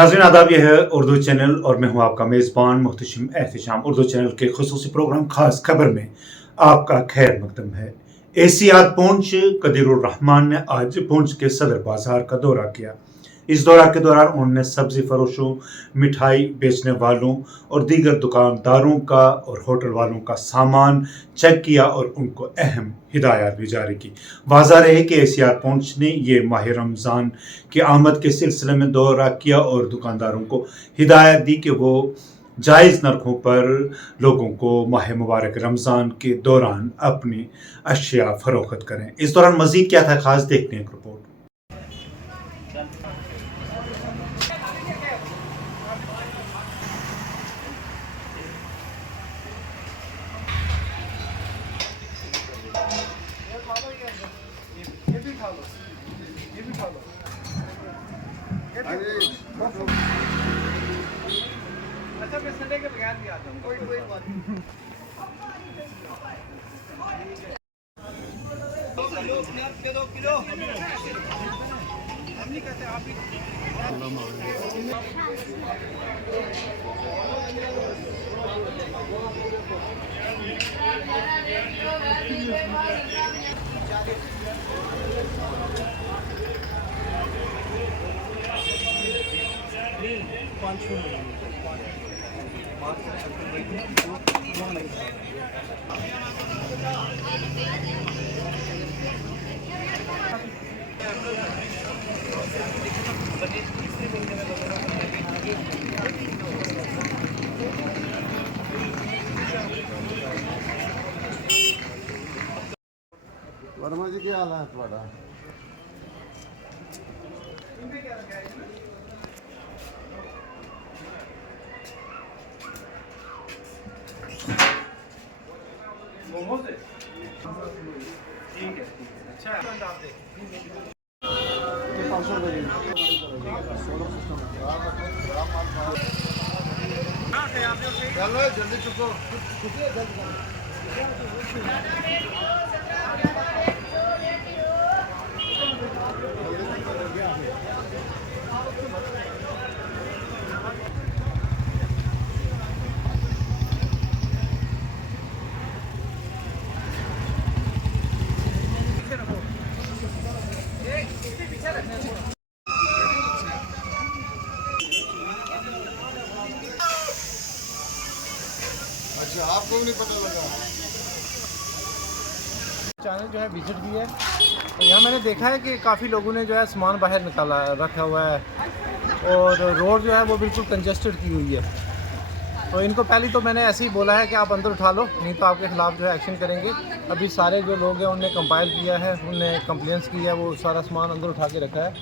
नाज़रीन आदाब, यह है उर्दू चैनल और मैं हूं आपका मेज़बान मुहतशिम एहतिशाम। उर्दू चैनल के खुसूसी प्रोग्राम खास खबर में आपका खैर मकदम है। एसीआर पूंछ कदीरुर रहमान ने आज पूंछ के सदर बाजार का दौरा किया। इस दौरा के दौरान उन्होंने सब्जी फरोशों, मिठाई बेचने वालों और दीगर दुकानदारों का और होटल वालों का सामान चेक किया और उनको अहम हिदायत भी जारी की। वाज़ा रहे कि एसीआर पूंछ ने ये माह रमज़ान की आमद के सिलसिले में दौरा किया और दुकानदारों को हिदायत दी कि वो जायज़ नरखों पर लोगों को माह मुबारक रमज़ान के दौरान अपनी अशिया फरोख्त करें। इस दौरान मज़ीद क्या था खास, देखते हैं एक रिपोर्ट। अच्छा, मैं संडे के बगैर भी आता हूँ, कोई बात नहीं। दो किलो हम नहीं कहते, आप ही वर्मा जी क्या हाल है थोड़ा? ठीक है, अच्छा आप चलो जल्दी चुको। अच्छा, आपको भी नहीं पता लगा? चैनल जो है विजिट की है, तो यहाँ मैंने देखा है कि काफ़ी लोगों ने जो है सामान बाहर निकाला रखा हुआ है और रोड जो है वो बिल्कुल कंजेस्टेड की हुई है। तो इनको पहले तो मैंने ऐसे ही बोला है कि आप अंदर उठा लो, नहीं तो आपके ख़िलाफ़ जो है एक्शन करेंगे। अभी सारे जो लोग हैं उनने कंपाइल किया है, उनने कंप्लेंट्स की है, वो सारा सामान अंदर उठा के रखा है।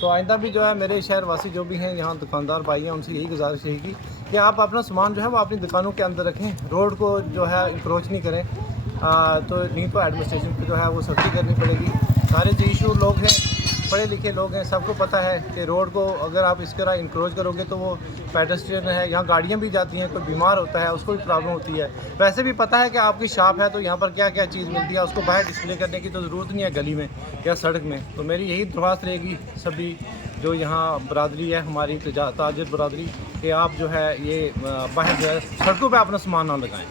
तो आइंदा भी जो है मेरे शहर वासी जो भी हैं, यहाँ दुकानदार भाई हैं, उनसे यही गुजारिश रहेगी कि आप अपना सामान जो है वो अपनी दुकानों के अंदर रखें, रोड को जो है इंक्रोच नहीं करें। तो नहीं तो एडमिनिस्ट्रेशन पे जो है वो सख्ती करनी पड़ेगी। सारे जो इशू लोग हैं, पढ़े लिखे लोग हैं, सबको पता है कि रोड को अगर आप इस तरह इंक्रोच करोगे तो वो पेडेस्ट्रियन है, यहाँ गाड़ियाँ भी जाती हैं, कोई बीमार होता है उसको भी प्रॉब्लम होती है। वैसे भी पता है कि आपकी शॉप है तो यहाँ पर क्या क्या चीज़ मिलती है, उसको बाहर डिस्प्ले करने की तो ज़रूरत नहीं है गली में या सड़क में। तो मेरी यही दरख्वास्त रहेगी सभी जो यहाँ बरादरी है, हमारी ताजिर बरादरी, कि आप जो है ये बाहर जो है सड़कों पर अपना सामान ना लगाएँ।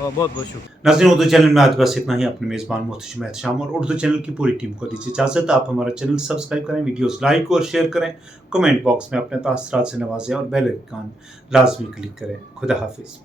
बहुत बहुत शुक्रिया। नाज़रीन, उर्दू चैनल में आज बस इतना ही। अपने मेज़बान मुहतशिम एहतिशाम और उर्दू चैनल की पूरी टीम को दीजिए इजाज़त। आप हमारा चैनल सब्सक्राइब करें, वीडियोस लाइक और शेयर करें, कमेंट बॉक्स में अपने तासरात से नवाजें और बेल आइकन लाजमी क्लिक करें। खुदा हाफिज़।